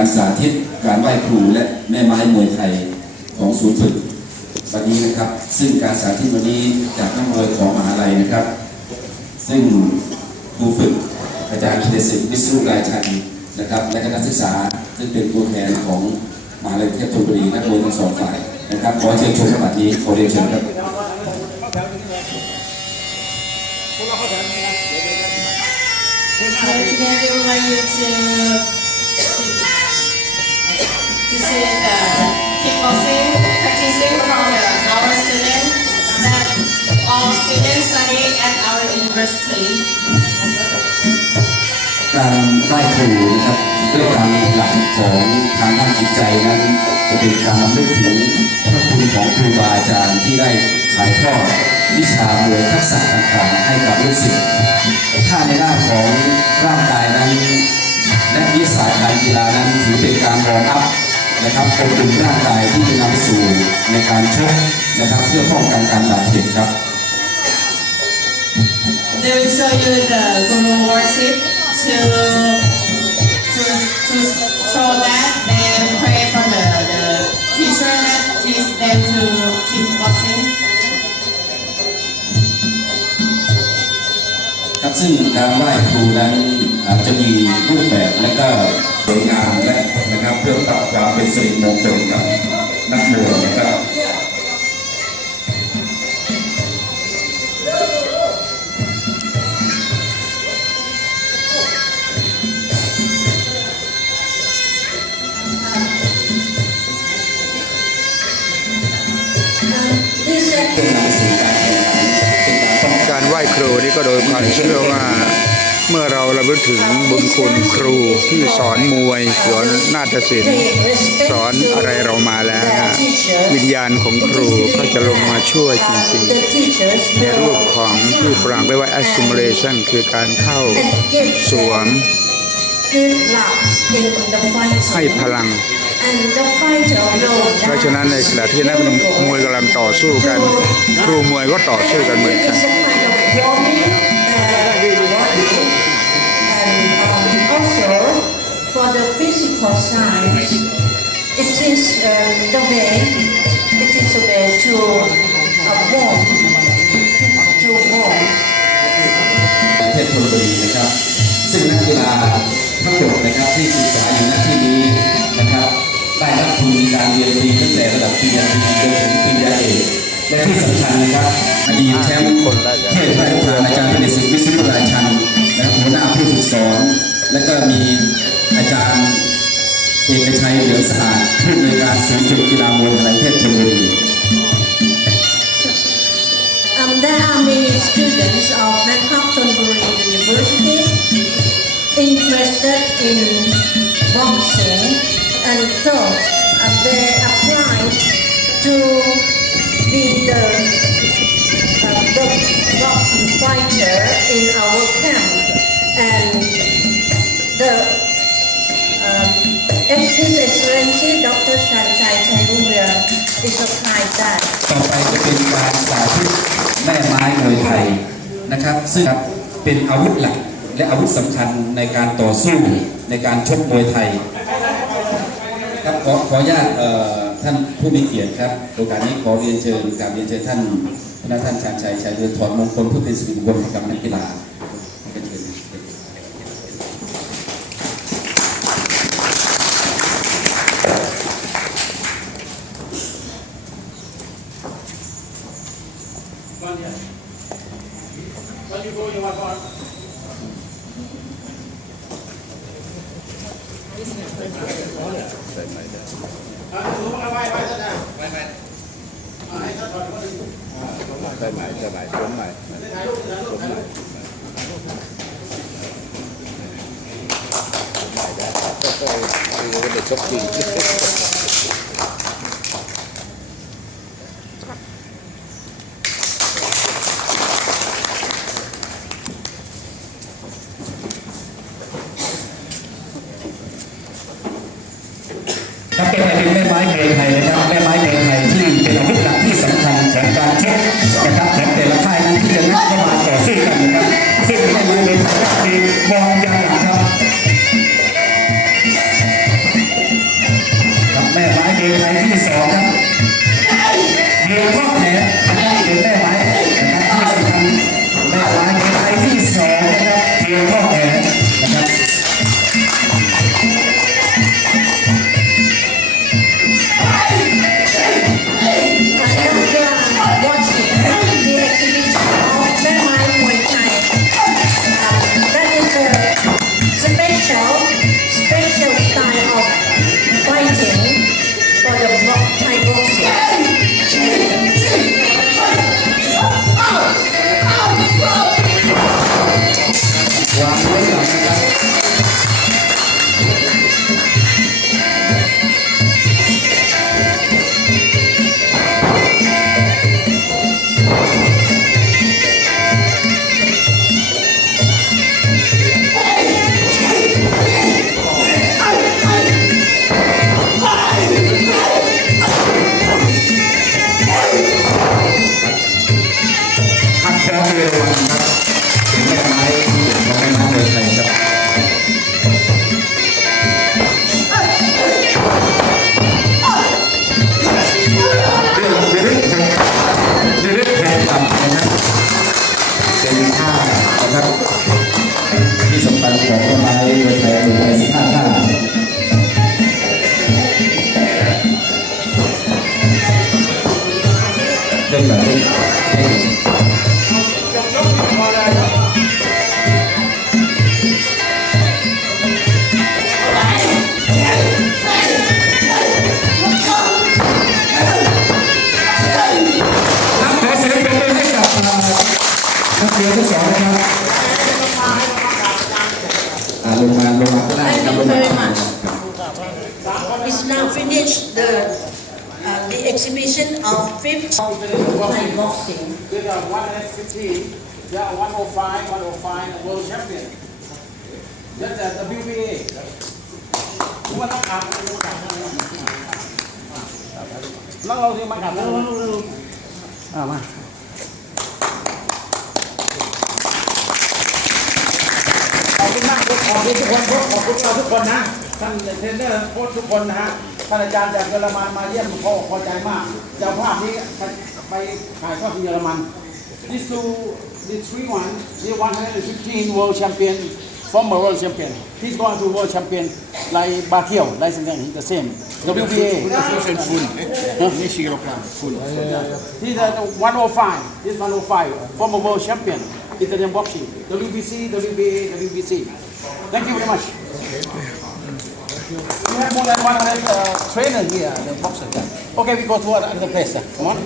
การสาธิตการไหว้ครูและแม่ไม้มวยไทยของศูนย์ฝึกวันนี้นะครับ ซึ่งการสาธิตวันนี้จากนักมวยของมหาลัยนะครับ ซึ่งครูฝึกอาจารย์คิเดสิกวิศนุรายชันนะครับและคณะศึกษาซึ่งเป็นตัวแทนของมหาลัยเทพธนบุรีนักมวยทั้งสองฝ่ายนะครับขอเชิญชมขณะนี้ขอเรียนเชิญครับ So today we would like you to to see the kickboxing practicing from the, our students that all students study at our university. การไหว้ครูนะครับด้วยการหลักของทางด้านจิตใจนั้นจะเป็นการรำลึกถึงพระคุณของครูบาอาจารย์ที่ได้ถ่ายทอดวิชามวยทักษะต่างๆให้กับลูกศิษย์ถ้าในด้านของร่างกายนั้น และวิสัยการกีฬานั้นถือเป็นการวอร์มอัพ นะครับอบอุ่นร่างกายที่จะนำสู่ในการชกนะครับเพื่อป้องกันการบาดเจ็บครับ They will show you the Guru worship to to to show that they pray for the, the teacher that teach them to kickboxing. ครับซึ่งการไหว้ครูนั้นอาจจะมีรูปแบบและก็สวยงามและนะครับเพื่อปรับความ เป็นสิริมงคลกับนักมวยนะครับเป็นการป้องกันการไหว้ครูนี่ก็โดยความเชื่อว่า เมื่อเราระลึกถึงบุญคุณครูที่สอนมวยสอนนาฏศิลป์สอนอะไรเรามาแล้วนะวิญญาณของครูก็จะลงมาช่วยจริงๆ ในรูปของที่ฝรั่งเรียกว่า assimilation คือการเข้าสวมให้พลังเพราะฉะนั้นในขณะที่นักมวยกำลังต่อสู้กัน ครูมวยก็ต่อสู้กันเหมือนกัน for the physical side it is um, the way it is a way to uh, warm to, to warm เทพธนบุรีนะครับ ซึ่งนักกีฬาทั้งหมดนะครับที่ศึกษาอยู่ณที่นี้นะครับ ได้รับทุนการเรียนฟรีตั้งแต่ระดับปริญญาตรีจนถึงปริญญาเอกและที่สำคัญนะครับอดีตแชมป์เทพพระราชทานอาจารย์ป็นศิษย์วิศนุราชันนะหัวหน้าผู้ฝึกสอน และก็มีอาจารย์เอกชัยเหลืองสะอาดผู้อำนวยการศูนย์ฝึกกีฬามวยไทยเทพธนบุรี Um, there are many students of Northamptonbury University interested in boxing and so uh, they applied to be the, uh, the boxing fighter in our camp and the um, His Excellency Dr. Chanchai Chairungyang is applied that ต่อไปจะเป็นการสาธิตแม่ไม้มวยไทยนะครับ ซึ่งเป็นอาวุธหลักและอาวุธสำคัญในการต่อสู้ในการชกมวยไทยครับขอขออนุญาตท่านผู้มีเกียรติครับโอกาสนี้ขอเรียนเชิญกาบเรียนเชิญท่านพระท่านชาญชัยชัยเรือนถอนมงคลเพื่อเป็นสิริมงคลกับนักกีฬาขอเชิญ ใช่ไหมใช่ไหมสวมใหม่สวมใหม่คื ครับ It's now finished the uh, the exhibition of fifth of Thai boxing. With a 115, they are 105, 105 world champion. That's the WBA. รู้ว่าต้องขับต้องขับนั่งเราสิมาขับนั่งเราอ่ามา ขอบคุณมากขอบคุณทุกคนขอบคุณเราทุกคนนะท่านเทรนเนอร์โค้ชทุกคนนะฮะ ท่านอาจารย์จากเยอรมันมาเยี่ยมพ่อพอใจมากจะเอาภาพนี้ไปถ่ายทอดที่เยอรมัน These two the three one the 115 world champion former world champion he's going to world champion like Bakio like something the same WBA full. Nicht Kilogramm, full. He's at 105. He's 105. Former world champion. Italian boxing. WBC, WBA, WBC. Thank you very much. We have more than 100 uh, trainers here, the boxers. Okay, we go to another place. Come on.